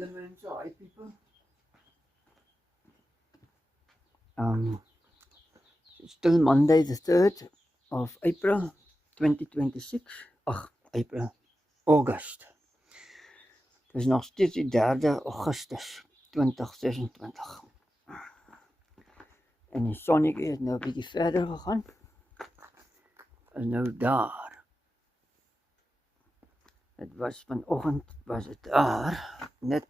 Elements, hi people. Still Monday the 3rd of April 2026. April, August. Het is nog steeds die 3 Augustus 2026. En die zonnetje is nou een beetje verder gegaan. En nou daar. Het was vanochtend, was het daar, net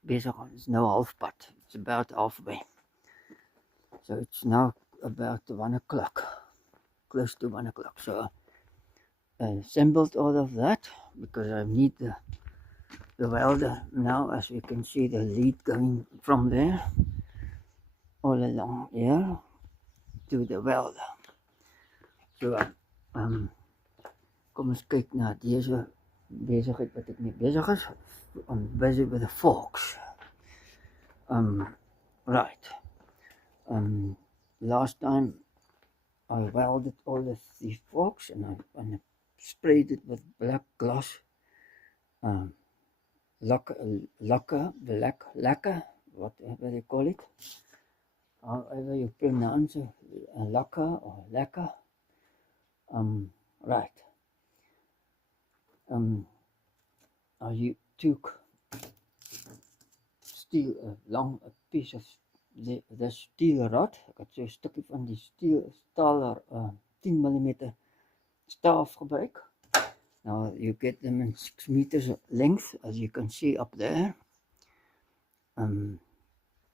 bezig, het is nou halfpad. It's about halfway. So it's now about 1 o'clock, close to 1 o'clock. So I assembled all of that because I need the welder now. As you can see, the lead going from there all along here to the welder. So kom ons kyk na deze besigheid wat ek mee besig is. I'm busy with the forks. Right. Last time I welded all of these forks and I sprayed it with black gloss, lacquer, whatever you call it, however you pronounce it, lacquer or lacquer. Right. I took steel, a piece of the steel rod. Ek het so 'n stukkie van die staal 10mm staaf gebruik. Now you get them in 6 meters length, as you can see up there.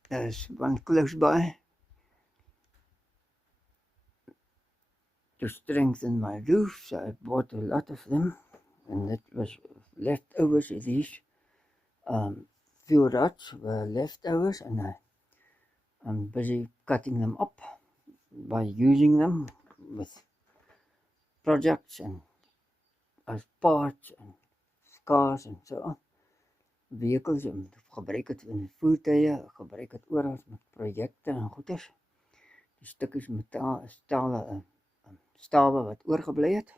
There's one close by to strengthen my roof, so I bought a lot of them, and it was leftovers. These few rods were leftovers, and I'm busy cutting them up by using them with projects and as parts and cars and so on. Vehicles, gebruik het in voertuie, gebruik het oral met projekte en goeders. Die stukkies metaal, stawe wat oorgebly het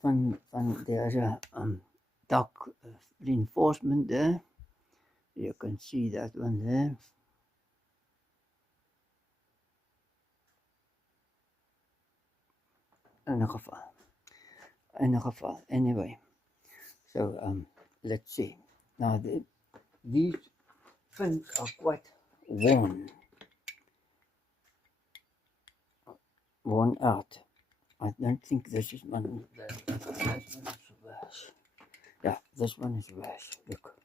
van there's a duct reinforcement there. You can see that one there. In a geval, anyway. So let's see. Now these fins are quite worn out. I don't think this is one. This one is worse. Yeah, this one is worse. Look,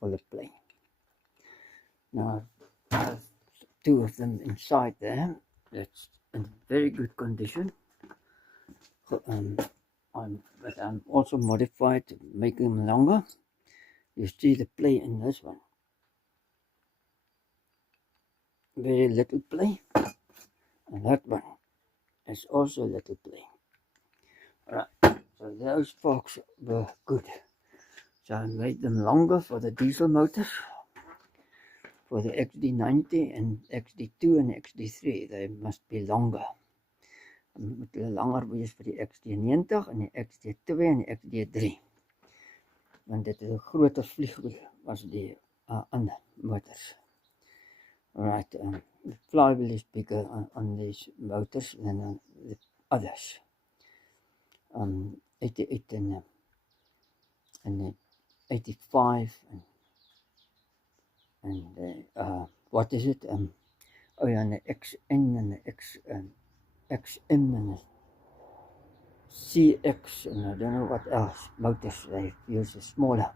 all the plane. Now I have 2 of them inside there. That's in very good condition. But I'm also modified to make them longer. You see the play in this one. Very little play. And that one is also little play. Alright, so those forks were good. So I made them longer for the diesel motors. For the XD90 and XD2 and XD3, they must be longer. Moet hulle langer wees vir die XD90 en die XD2 en die XD3. Want dit is 'n groter vliegwiel as die ander motors. Right, the flywheel is bigger on these motors than on the others. 88 and 85 and what is it? And the XN and the XM and CX and I don't know what else motors they use a smaller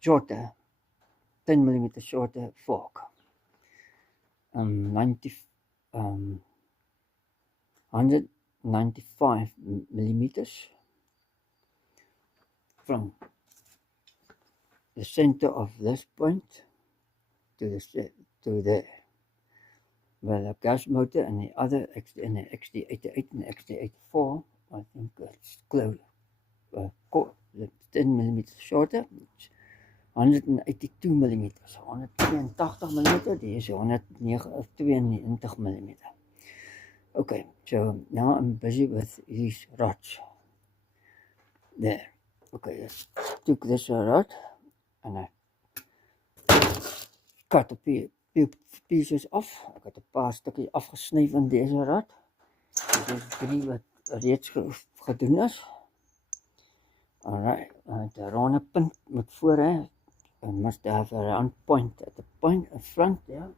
shorter 10mm shorter fork 195mm from the center of this point to there. Well, the gas motor and the other XD88 and XD84, I think it's close, the 10mm shorter, it's 182mm, 182mm, die is 192mm. Okay, so now I'm busy with these rods there. Okay, let's took this out and I cut a few pieces off. Ek het 'n paar stukkies afgesny van deze rad. Dis 3 wat reeds gedoen is. Alright, the ronde punt moet voor hê. It must have a round point at the point in front there.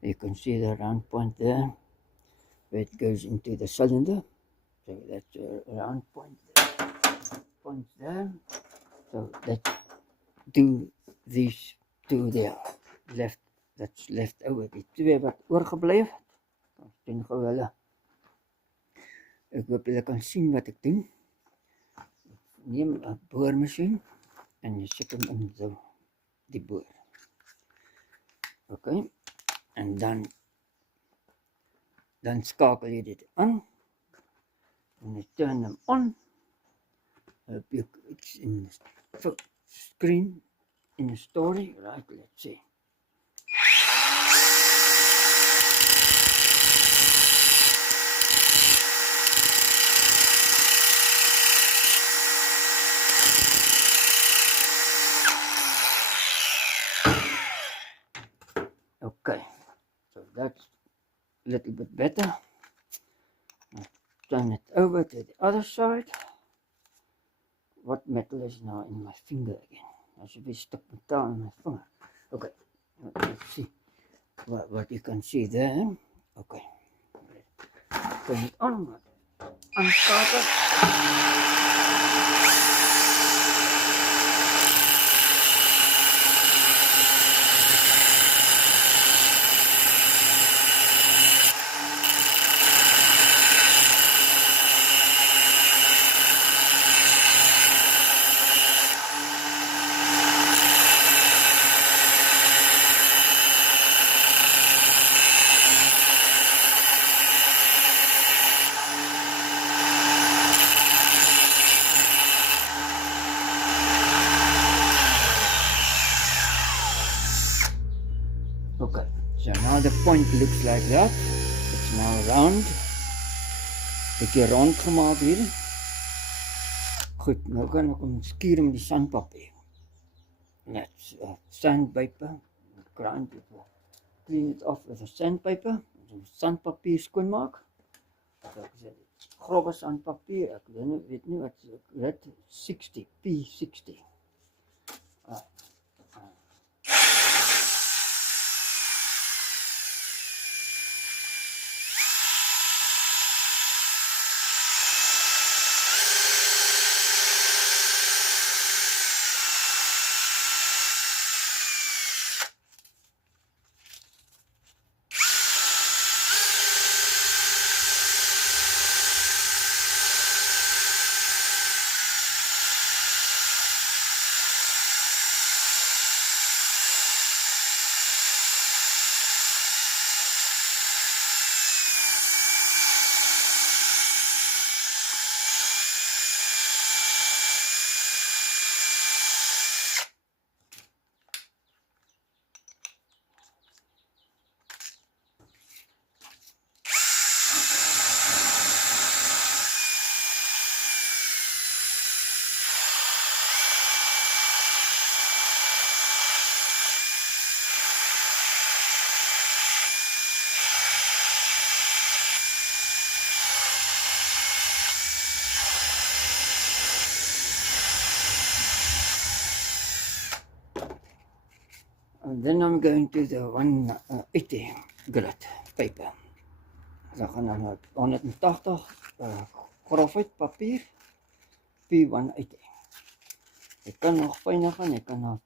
You can see the round point there, where it goes into the cylinder. So that's a round point there. So let's do these two there. That's left over. Die twee wat oorgebleef het. Ons doen gou hulle. Ek hoop julle kan sien wat ek doen. Neem 'n boormasjien en jy sit hom in so die boor. Okay. En dan skakel jy dit aan. And you turn them on. It's in the screen in the story, right? Let's see. Okay, so that's a little bit better. I'll turn it over to the other side. What metal is now in my finger again? I should be stuck metal in my finger. Okay, let's see what you can see there. Okay, turn it on. Unstart it. Okay, so now the point looks like that. It's now round. Ek het rond gemaak hier. Goed, nou kan ek hom skuur met die sandpapier. Let's sandpaper. Grind it. Clean it off with a sandpaper. Sandpapier skoonmaak. So ek sê grove sandpapier. Ek weet nie wat dit 60 P60. And then I'm going to the 180 grit paper. So gaan dan 180 grofheid papier P180. Jy kan nog fyner gaan, jy kan na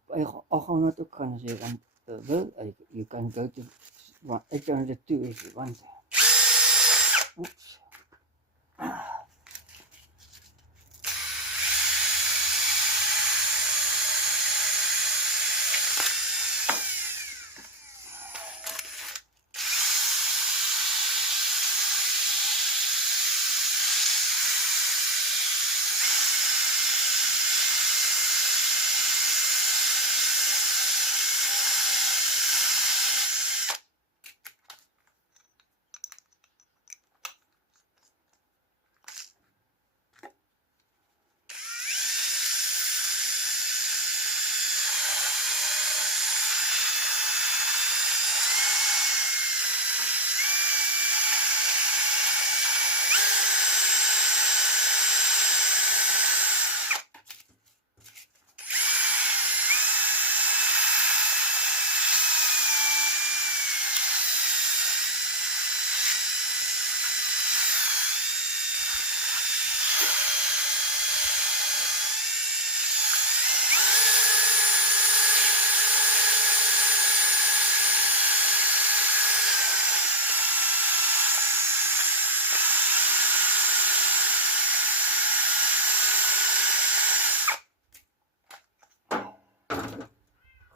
800 ook gaan as jy wil. You can go to 802 if you want. Oops.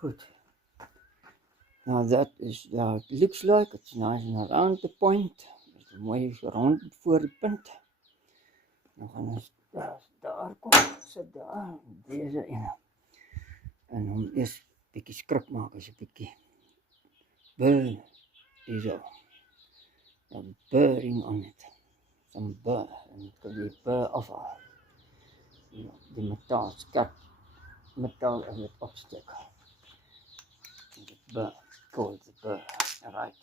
Good. Now that is how it looks like. It's nice and around the point. It's mooi rond voor die punt. Dan gaan ons daar kom. Sit daar. Deze ene. En hom eers bietjie skrik maak as 'n bietjie burn. Hierso. Dan burring on it. Some burr. En dit kan die burr afhaal. Ja, die metaal skat. Metaal as dit opsteek. The burr. Called the burr. Alright.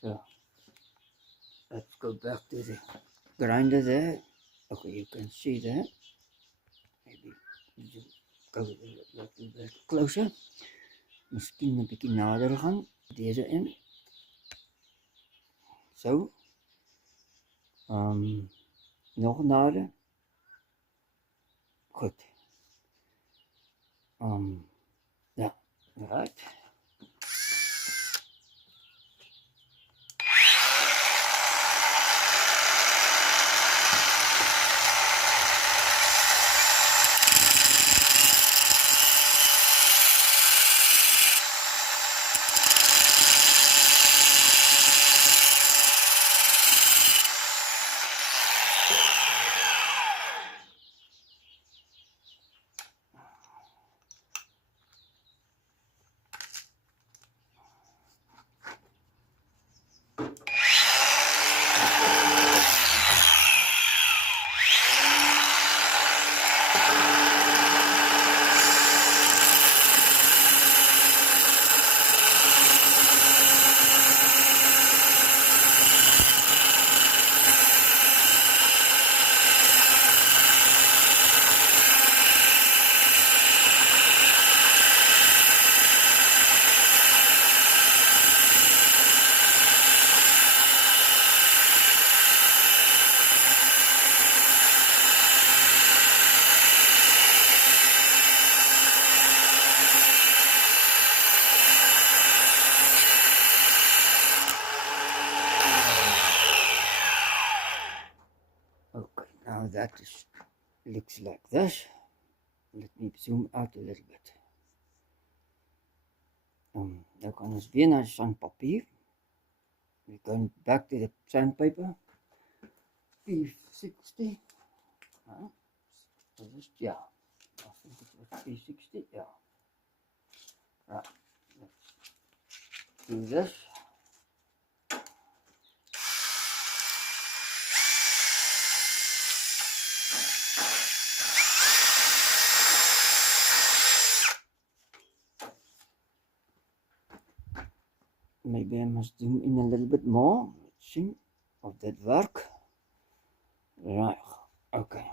So let's go back to the grinder there. Okay, you can see that. Maybe you go a little bit closer. Miskien 'n bietjie nader gaan. Deze in. So. Nog nader. Goed. Ja, right. Okay, now that looks like this. Let me zoom out a little bit. Nou kan ons weer na die sandpapier. We're going back to the sandpaper. P60. Yeah. I think it was P60. Yeah. Right. Let's do this. Maybe I must zoom in a little bit more. Let's see of that work. Right. Okay.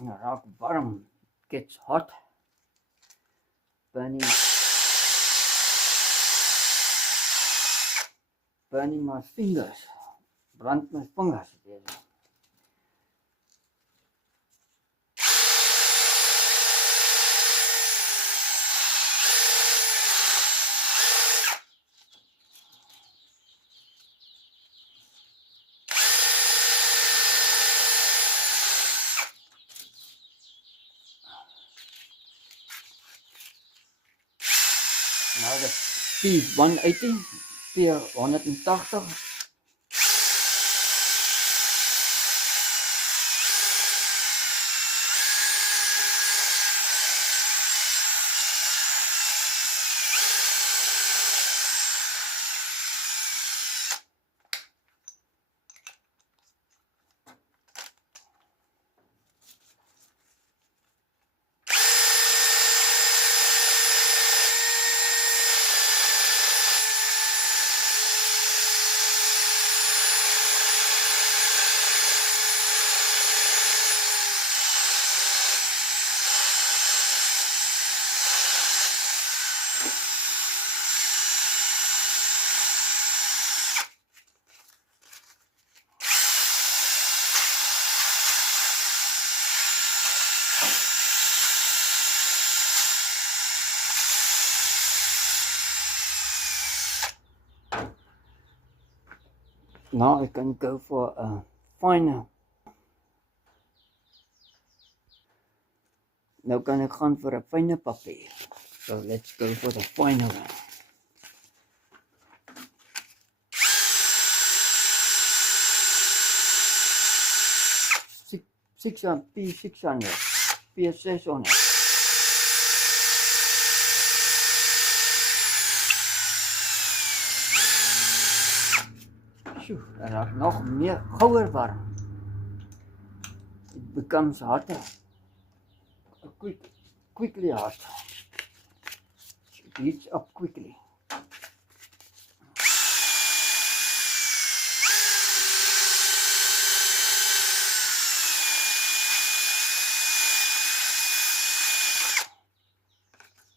And the rock bottom gets hot, burning my fingers, brand my fingers. Now the P180, P180. Now I can go for a finer. Nou kan ek gaan vir 'n fynne papier. So let's go for the finer one. 600 P600 P600. Sjoe, en raak nog meer gouer warm. It becomes hotter. Quickly hot. It heats up quickly.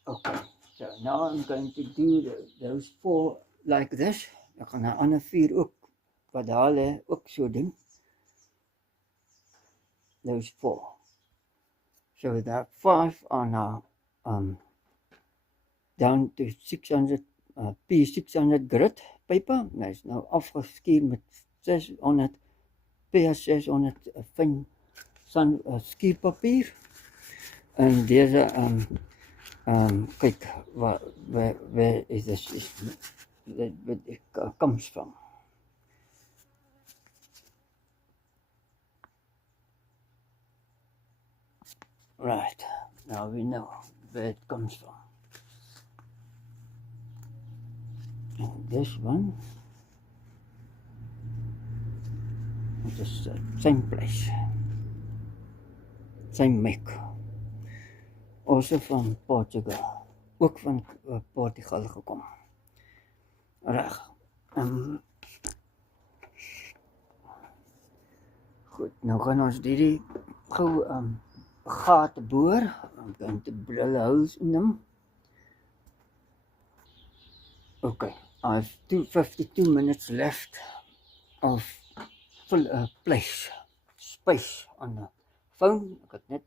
Okay, so now I'm going to do those 4 like this. Ek gaan 'n ander 4 ook wat daar lê ook so doen. Those 4. So that 5 are now down to 600 P600 grit paper. Hy's nou afgeskuur met 600 P600 fyn skuurpapier. En deze kyk where is this where it comes from. Right, now we know where it comes from. And this one, it is the same place, same make. Also van Portugal, ook van Portugal gekom. Reg. Goed, nou gaan ons hierdie gou gate boor. I'm going to drill holes in them. Okay, I have 52 minutes left of space on the phone. Ek het net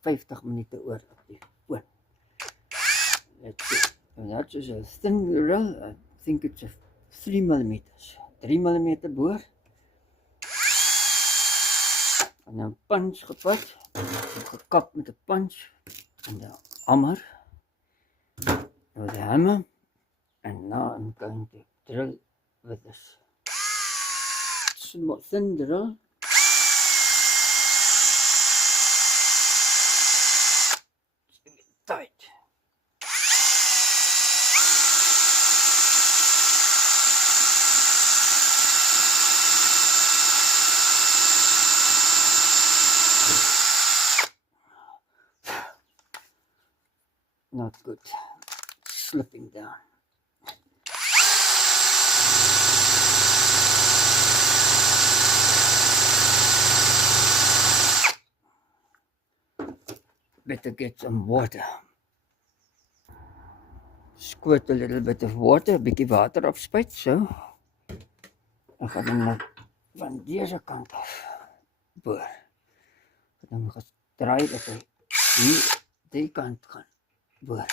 50 minute oor op die foon. Let's see. And that is a thin drill. I think it's a 3 millimeters. 3 millimeter boor. En dan punch gevat. Gekap met 'n punch. En 'n hamer. With a hammer. And now I'm going to drill with this small thin drill. Tight. Not good. Slipping down. Better get some water. Squirt a little bit of water, 'n bietjie water opspuit, so. Ek gaan hom van deze kant af boor. Ek gaan hom gedraai dat hy hier die kant gaan boor.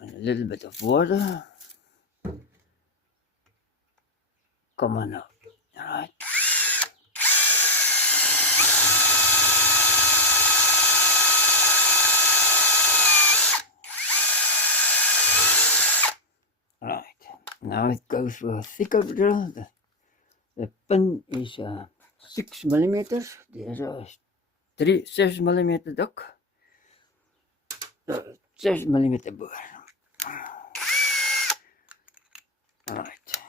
And a little bit of water. Come on now. All right. All right. Now it goes for a thicker drill. The pin is 6 millimeters. Deze is 6 millimeter dik. 6 millimeter boor. All right.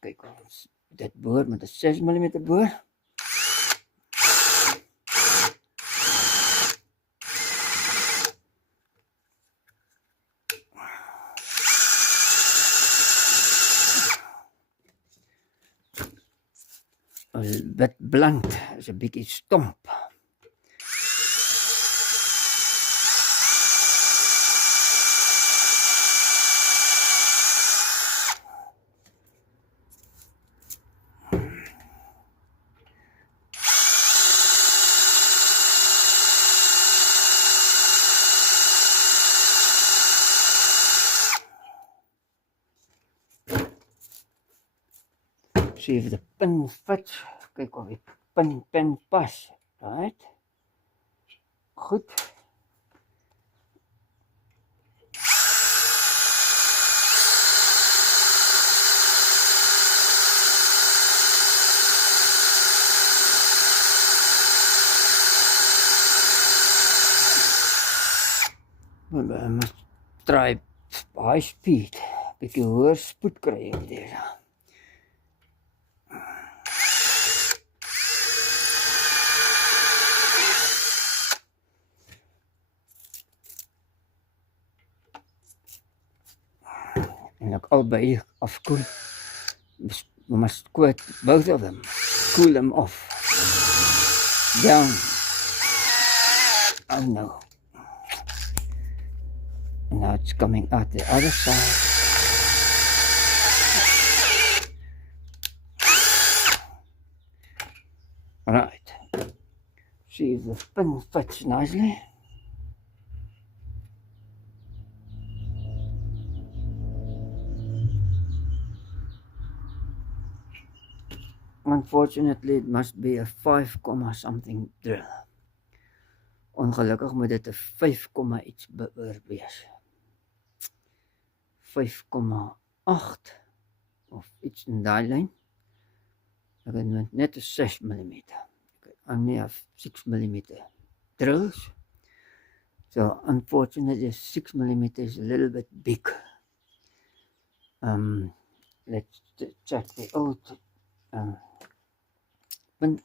Kyk ons dit boor met 'n 6 mm boor. Bit blunt, is 'n bietjie stomp. See if the pin fits. Kyk of die pen pas. Right? Goed. I must try high speed. Bietjie hoër spoed kry ek deze. En ek albei afkoel. We must quit both of them. Cool them off. Down. Oh no. And now it's coming out the other side. Right. See if the pin fits nicely. Unfortunately, it must be a 5, something drill. Ongelukkig moet dit 'n 5, iets behoort wees. 5,8 of iets in daai lyn. Ek het net 'n 6 mm. I only have 6 mm drills. So unfortunately, 6 mm is a little bit big. Let's check the old pin.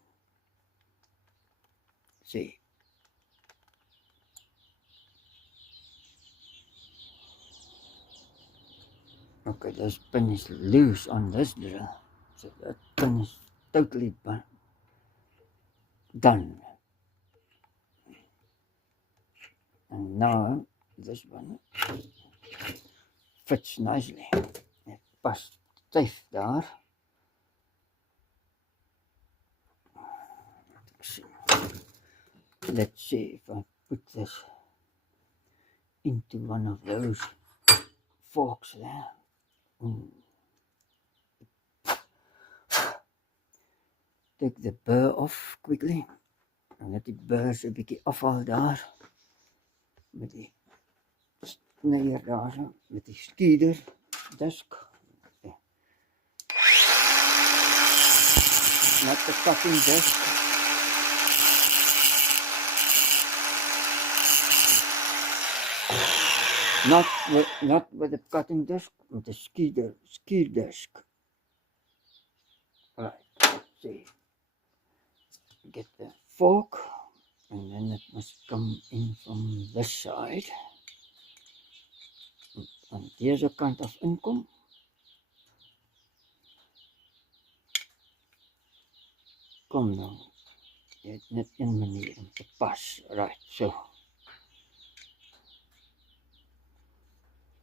See. Okay, this pin is loose on this drill. So that pin is totally done. And now this one fits nicely. It past styf daar. Let's see if I put this into one of those forks there. Take the burr off quickly. En let die burrs 'n bietjie afhaal daar. Met die snyer daar so, met die skieder disk. Okay. Not the cutting disc. Not with the cutting disc, with the skier disc. Right, let's see. Get the fork, and then it must come in from this side. Van deze kant af inkom. Kom dan. Jy het net een manier om te pas. Right, so.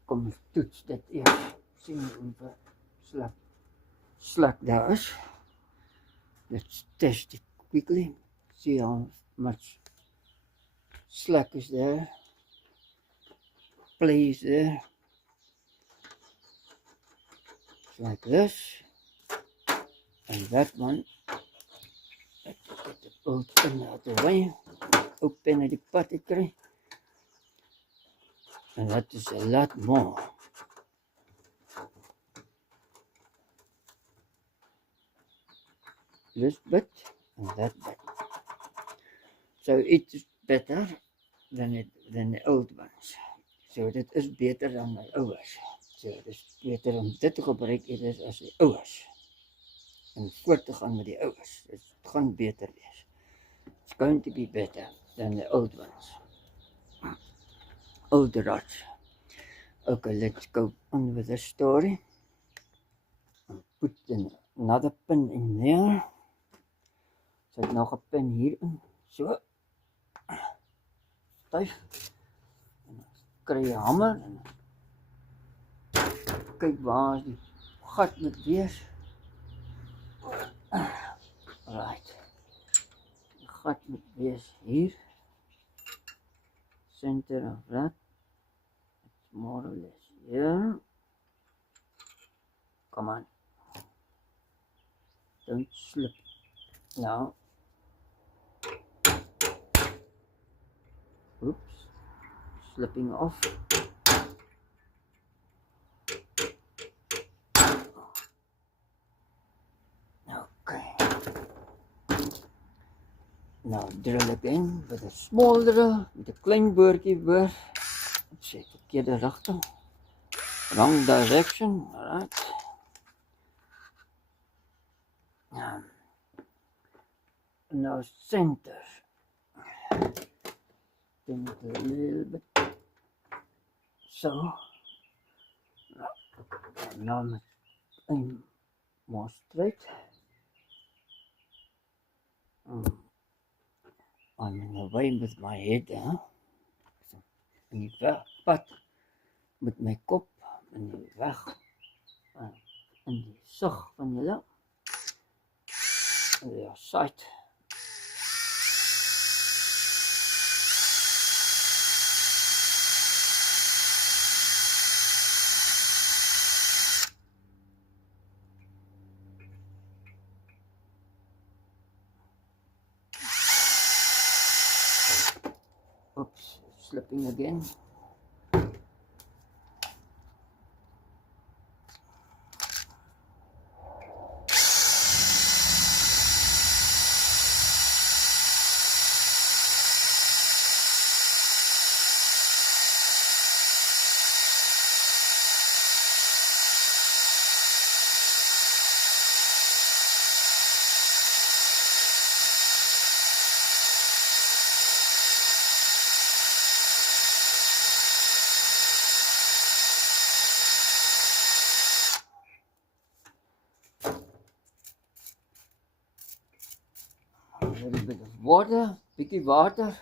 Kom ons toets dit eers. Sien hoe slak daar is. Let's test it quickly. See how much slack is there. Play is there. It's like this. And that one. Let's get the old pin out of the way. Open die pad kry. And that is a lot more. This bit and that bit. So it is better than the old ones. So dit is beter dan die ouers. So dit is beter om dit te gebruik eerder as die ouers. En voort te gaan met die ouers. Dit gaan beter wees. It's going to be better than the old ones. Old rods. Okay, let's go on with the story. And put another pin in there. Sit nog 'n pin hierin. So. Styf. En dan kry jy 'n hamer en kyk waar is die gat moet wees. Right. Die gat moet wees hier. Center of that. It's more or less here. Come on. don't slip. Now, oops, slipping off. Okay. Now drill again with a small drill, met 'n klein boortjie boor. Let's see, verkeerde rigting. Wrong direction, alright. Now center. Bring it a little bit. So. Now I'm more straight. I'm in the way with my head, huh? In die pad met my kop in die weg. In die sig van julle. In die sight. Oops, slipping again. A little bit of water, bietjie water.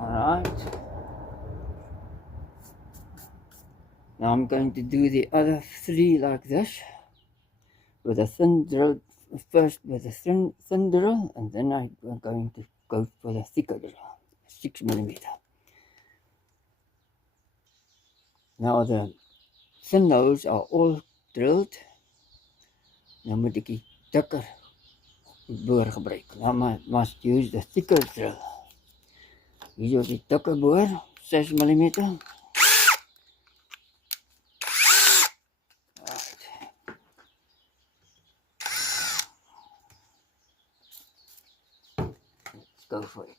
Alright. Now I'm going to do the other 3 like this. With a thin drill, first with a thin drill, and then I'm going to go for the thicker drill, 6mm. Now the thin holes are all drilled. Now moet ek die dikker boor gebruik. Now I must use the thicker drill. Hier is die dikker boor, 6mm. Go for it.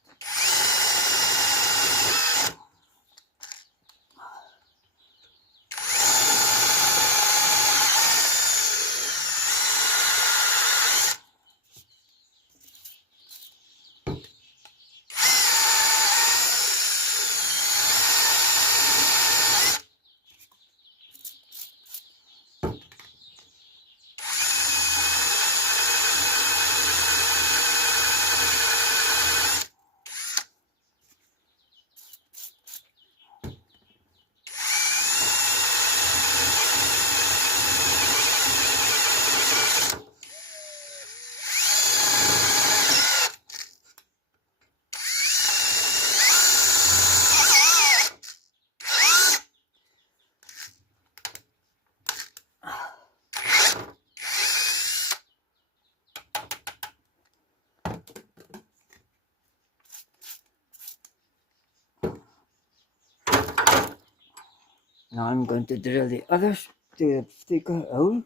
Now I'm going to drill the others to a thicker hole.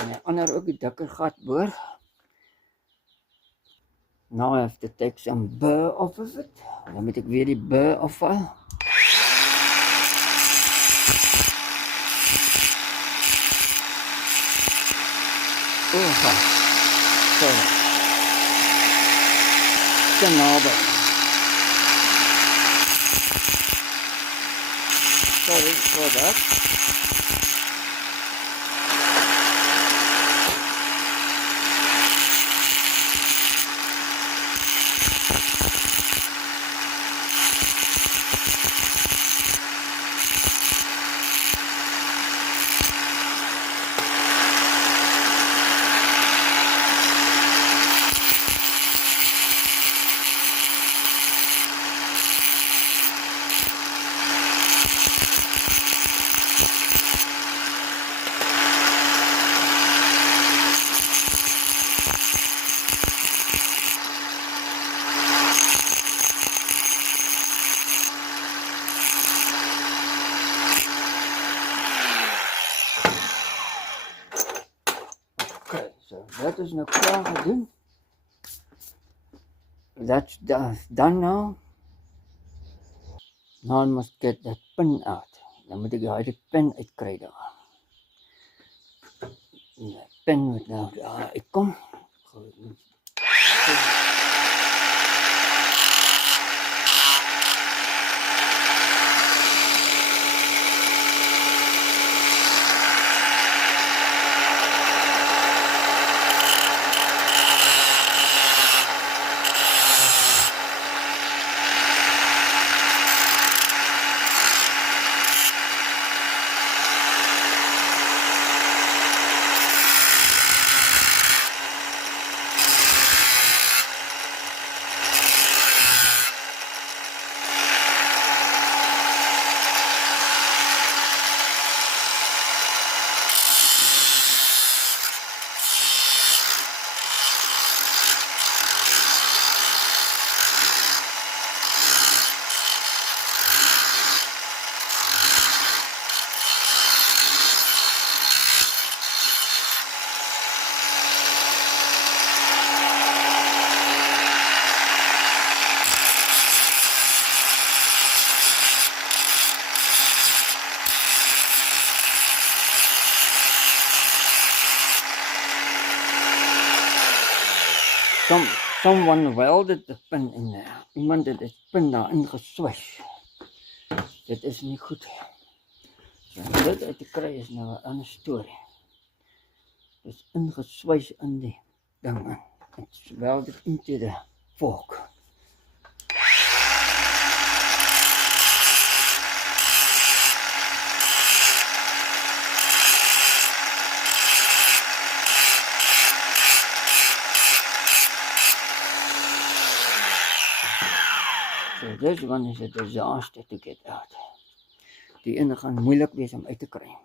En die ander ook die dikker gat boor. Now I have to take some burr off of it. Dan moet ek weer die burr afval. Sorry. Te naby. Sorry for that. wat ons nou klaar gedoen. That's done now. Now I must get that pin out. Dan moet ek die pen uitkry daar. Die pen moet nou daar uitkom. Goed. Someone welded the pin in there. Iemand het die pin daarin geswys. Dit is nie goed. So, dit uit te kry is nou 'n ander storie. Dit is ingeswys in die ding. It's welded into the fork. So this one is a disaster to get out. Die ene gaan moeilik wees om uit te kry.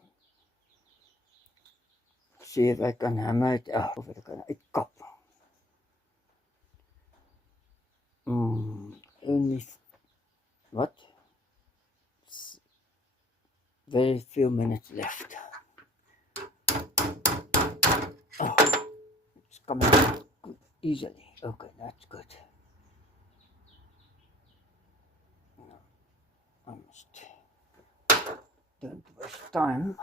See if I can hammer it out, of ek kan uitkap. Only, what? Very few minutes left. Oh, it's coming out easily. Okay, that's good. I must don't waste time.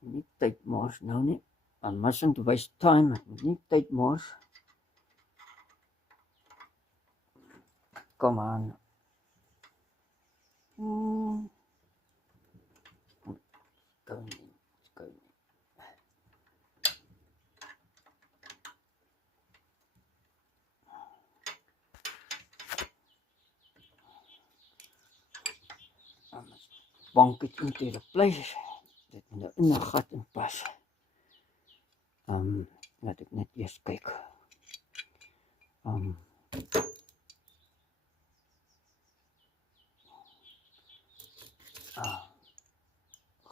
Nie tyd mors nou nie. I mustn't waste time. Ek moet nie tyd mors. Come on. Going. I must bonk it into the place. Dit moet nou in 'n gat in pas. Laat ek net eers kyk.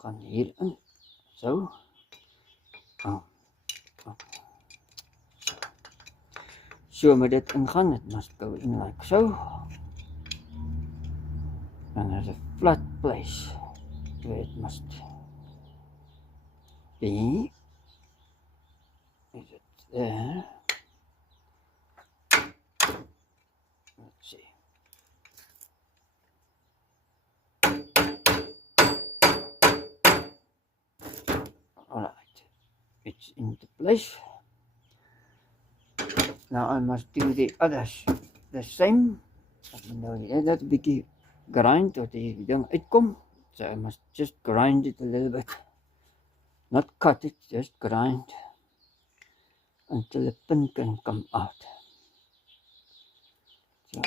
Gaan hier in. So. So moet dit ingaan. It must go in like so. And there's a flat place where it must be. Is it there? Let's see. Alright, it's into place. Now I must do the others the same. Ek moet nou net 'n bietjie grind tot die ding uitkom. So I must just grind it a little bit. Not cut it, just grind until the pin can come out. So.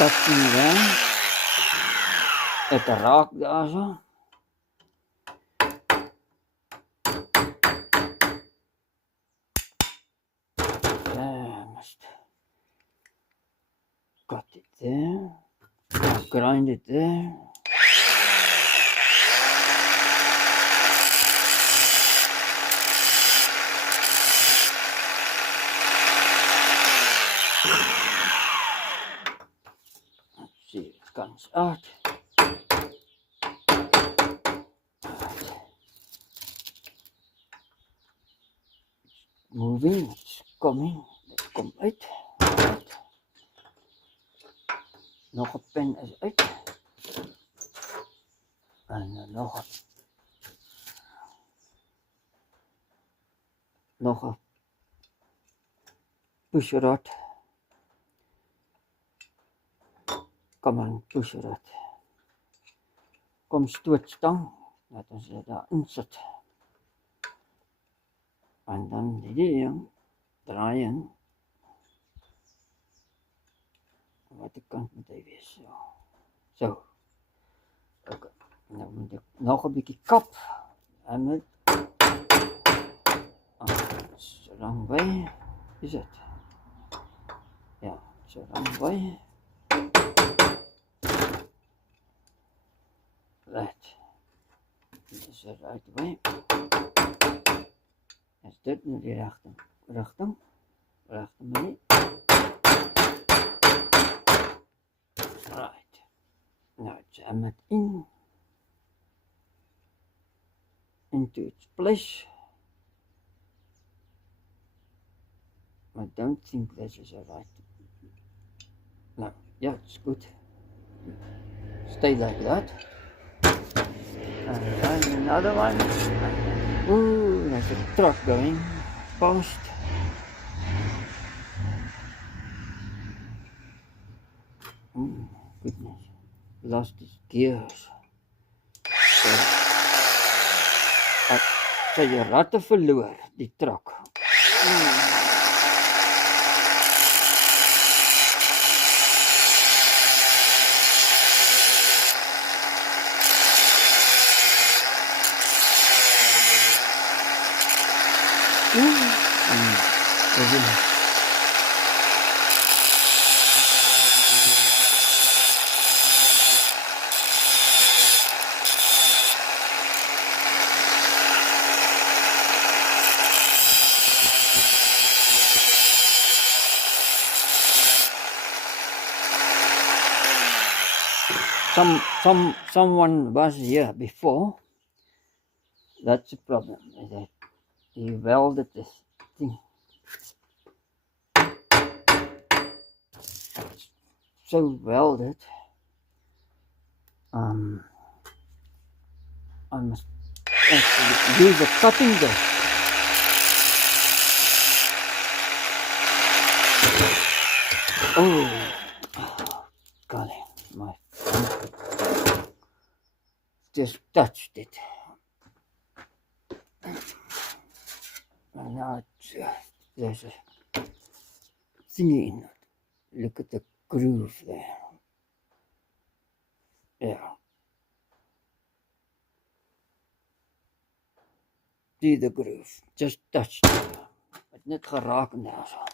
Touching there. Ek raak daar so. There, must cut it there. I'll grind it there. Let's see if it comes out. Moving, it's coming. Dit kom uit. Right. Nog 'n pen is uit. En nog 'n push rod. Kom aan, push rod. Kom stootstang. Laat ons dit daar insit. En dan die ding draai in. Watter kant moet hy wees? So. Okay. Nou moet ek nog 'n bietjie kap. En met so lang by. Is dit? Ja, so lang by. Right. Dit is right way. Is dit nou die rigting? Regte manier. Right. Nou, jam it into its place. I don't think this is right. No, yeah, it's good. Stay like that. And then another one. Ooh, there's a truck going past. Goodness. Lost his gears. Sy ratte verloor, die truck. Someone was here before. That's the problem. Is that he welded this thing. It's so welded. I must actually use a cutting disc. Oh, golly, my just touched it. And now there's a thingy in it. Look at the groove there. Yeah. See the groove. Just touched it. Het net geraak en daar zo.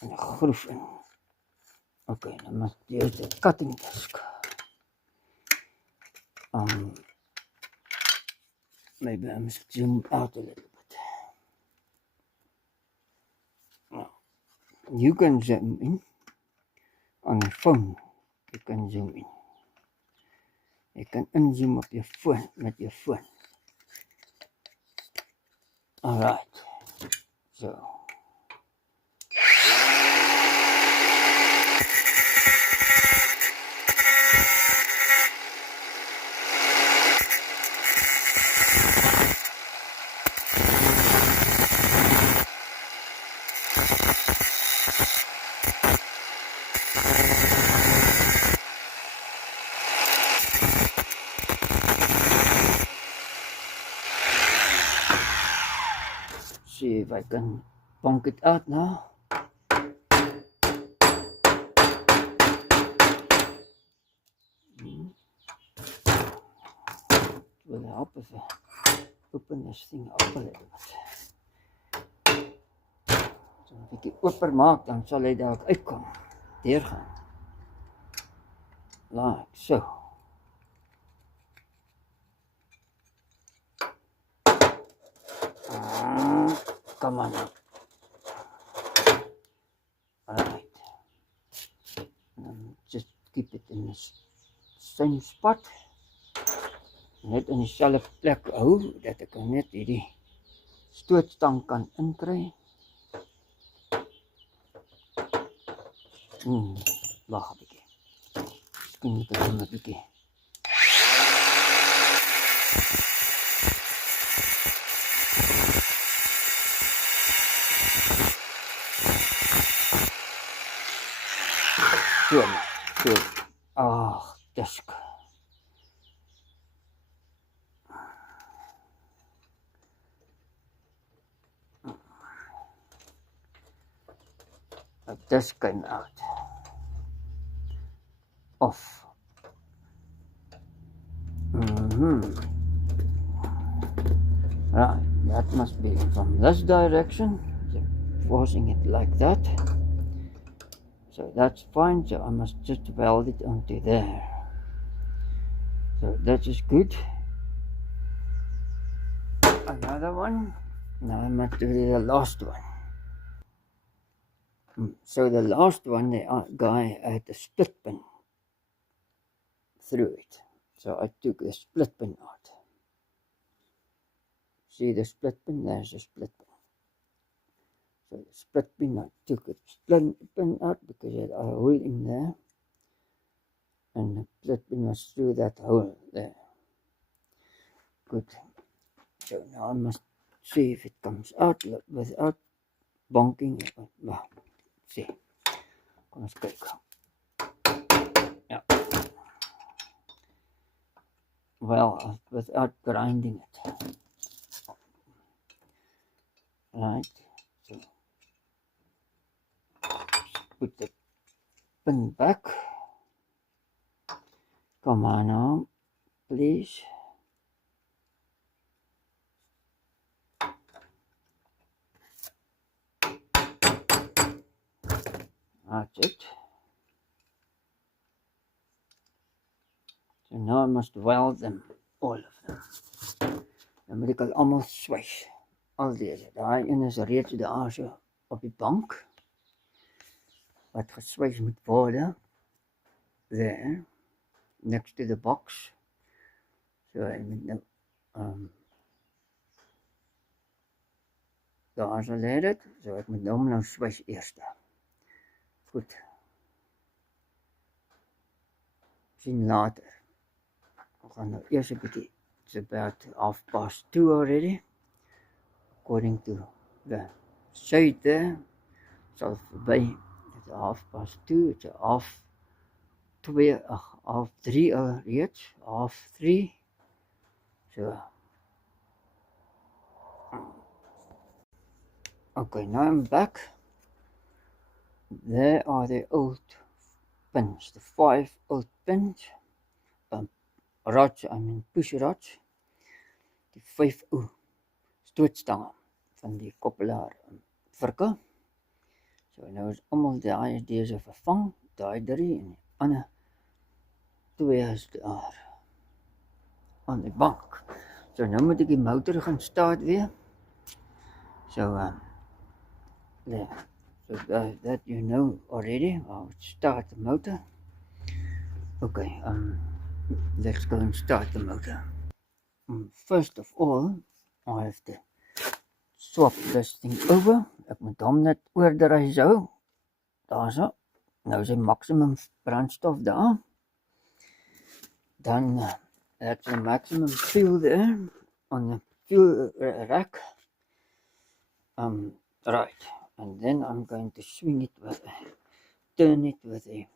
En een groef in. Oké, dan moet je de cutting disc. Maybe I must zoom out a little bit. Now, you can zoom in on your phone. You can zoom in. You can unzoom op je phone met je phone. All right. So. See if I can bonk it out now. It will help if I open this thing up a little bit. So 'n bietjie oper maak, dan sal hy daar uitkom. Deurgaan. like so. Come on now. Alright. Just keep it in the same spot. Net in dieselfde plek hou dat ek net hierdie stootstang kan inkry. Wag 'n bietjie. Miskien moet ek hom 'n bietjie. So. Disk. This came out. Off. Right, that must be from this direction. So forcing it like that. So that's fine. So I must just weld it onto there. So that is good. Another one. Now I must do the last one. So the last one, the guy had a split pin through it. So I took the split pin out. See the split pin? There's a split pin. So the split pin, I took the split pin out because it had a hole in there. And the split pin was through that hole there. Good. So now I must see if it comes out without bonking. Well, see. Kom ons kyk. Ja. Well, without grinding it. Right. So put the pin back. Come on now, please. That's it. So now I must weld them, all of them. Dan moet ek al allemaal swys. Al deze. Daai een is reeds daar so op die bank. Wat geswys moet worden. There. Next to the box. So I moet nou daar sal lê dit. So ek moet nou swys eerst. Goed. Sien later. We gaan nou eers 'n bietjie. It's about 2:30 already. According to the shade there. Sal verby. It's 2:30. It's 2:30 reeds. 3:30. So. Okay, now I'm back. There are the old pins, the 5 old pins, rods, push rods, die 5 stootstange van die koppelaar virke. So nou is allemaal deze vervang, die 3 en die ander 2 is daar aan die bank. So nou moet ek die motor gaan start weer. So there. So that you know already. I'll start the motor. Okay, let's go and start the motor. First of all, I have to swap this thing over. Ek moet hom net oordraai so. Daar so. Nou is die maximum brandstof daar. Then that's the maximum fuel there on the fuel rack. Right. And then I'm going to swing it turn it with a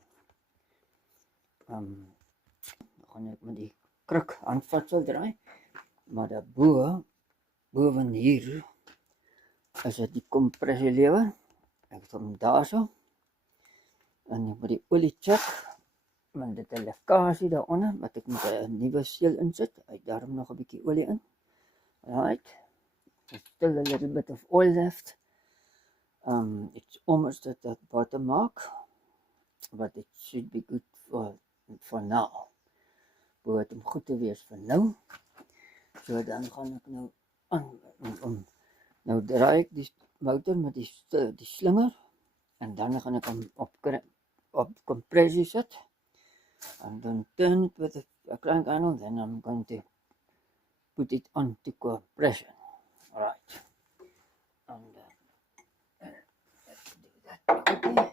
gaan ek met die kruk handvatsel draai, maar boven hier is dit die kompressielewer. Ek het hom daar so, en ek moet die olie check, want dit 'n lekkasie daaronder, wat ek moet 'n nuwe seël insit, uit daarom nog 'n bietjie olie in. Right, there's still a little bit of oil left. It's almost at that bottom mark, but it should be good for van nou. Behoort om goed te wees vir nou. So dan gaan ek nou aan nou draai ek die motor met die slinger en dan gaan ek hom op compressie sit and then turn it with a crank handle, then I'm going to put it on to compression. Alright. And let's do that quickly.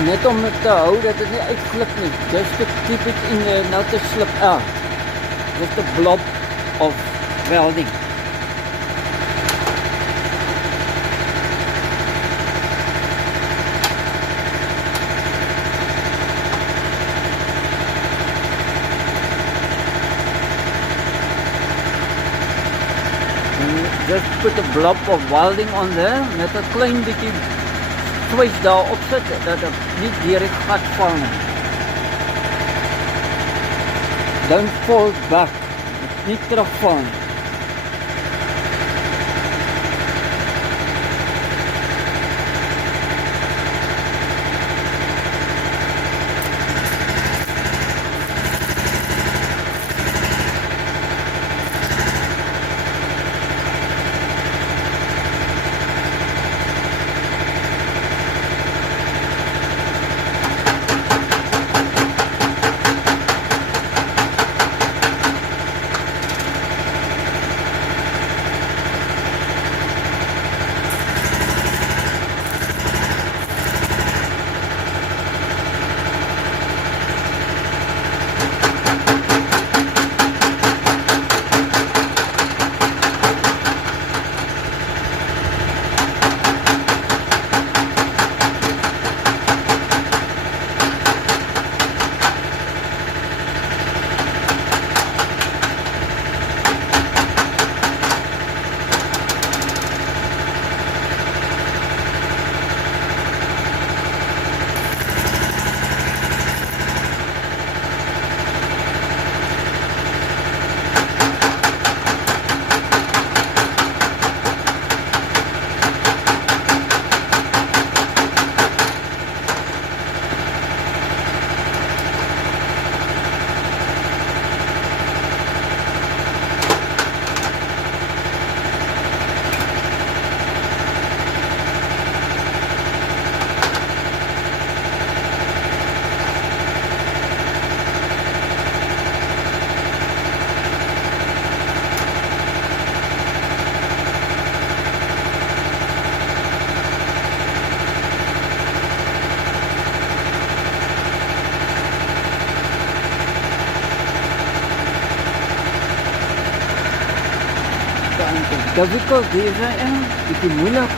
Net om het te hou dat het nie uitglip nie. Just to keep it in there, not to slip out. Just a blob of welding. And just put a blob of welding on there, net 'n klein bietjie swys daar op sit, dat het nie deur die gat val nie. Don't fall back, nie terugval nie. difficult deze en bietjie moeilik.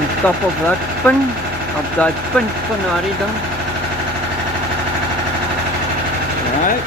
On top of that pin, op daai punt van daardie ding. Right.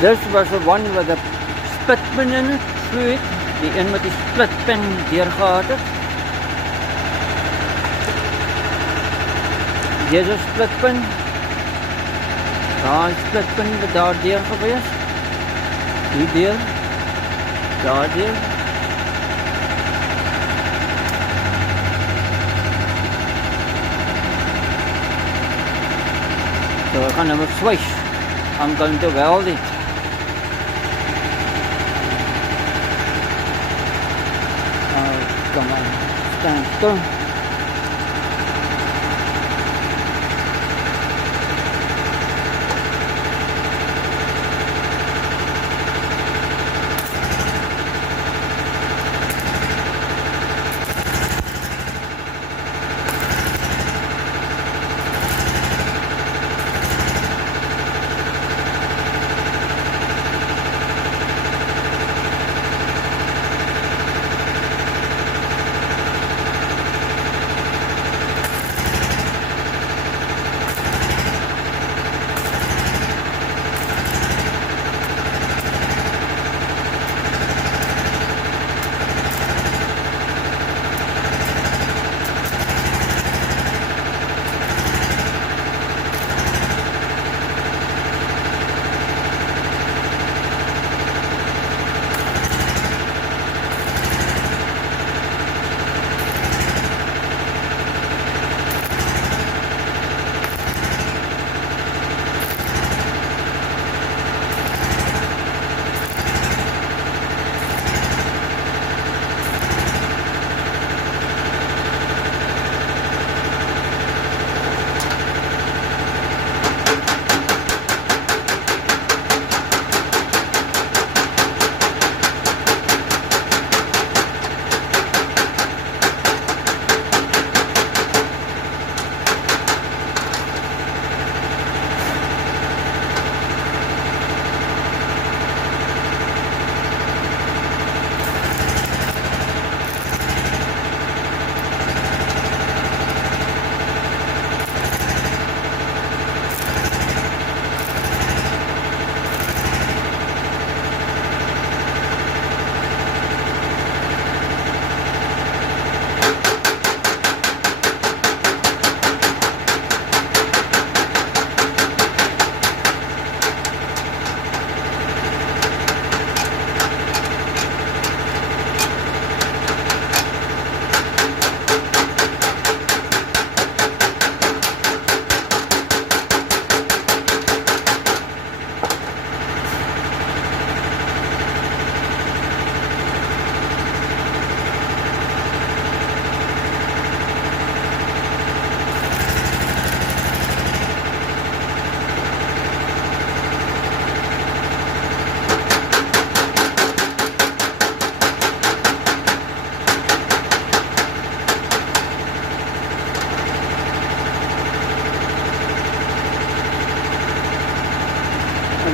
This was the one with the splitpen in it, fluid. Die een met die splitpen deurgehad het. Hier is splitpen. Daar is splitpen wat daar deur gewees. Die deel. Daar deel. So I gaan nou met swish. I'm going to weld it. Come on, stand still.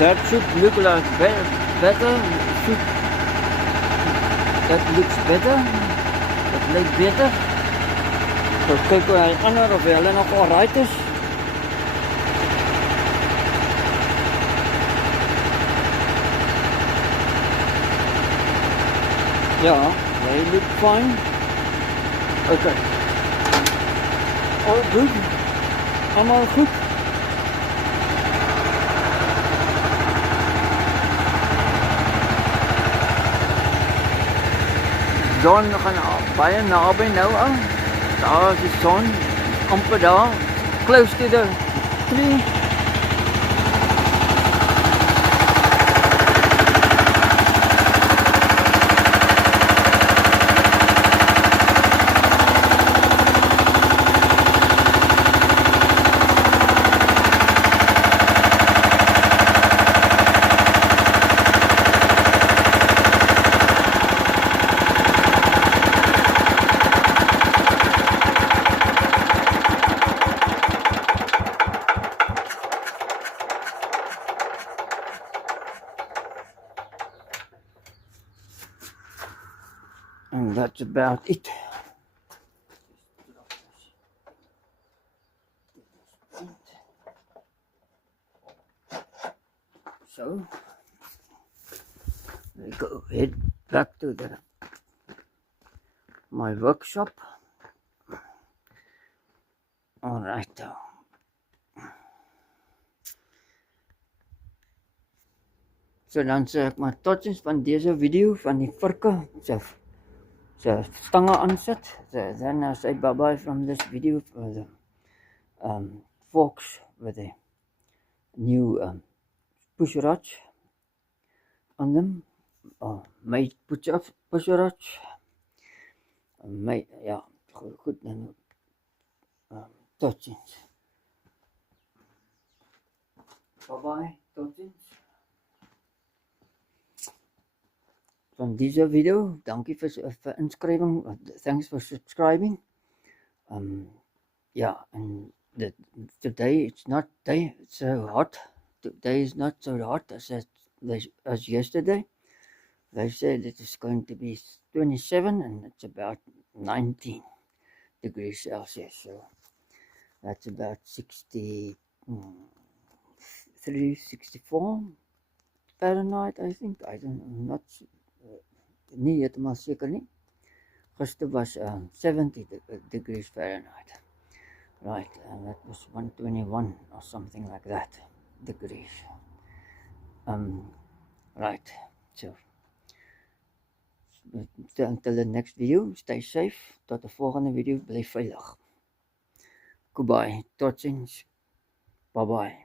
That should look like better. That looks better. That looks better. So kyk hoe hy ander of hulle nog alright is. Ja, they look fine. Okay. All good. Allemaal goed. Zon gaan baie naby nou aan. Daar is die son, amper daar, close to the tree. And that's about it. So, go head back to my workshop. Alright. So dan sê ek maar totsiens van deze video van die virke se stange aansit. So then I say bye bye from this video for the forks with the new push rods on them. Made push rods. Ja, goed dan. Tot ziens. Bye bye, tot ziens. Van deze video, dankie vir inskrywing. Thanks for subscribing. Yeah, and today it's not so hot. Today is not so hot as yesterday. They said it is going to be 27 and it's about 19 degrees Celsius. So that's about 63, 64 Fahrenheit, I think. I don't know, not nie heeltemal seker nie. Gister was 70 degrees Fahrenheit. Right, and that was 121 or something like that degrees. Right, so until the next video, stay safe. Tot de volgende video, bly veilig. Goodbye, tot ziens. Bye bye.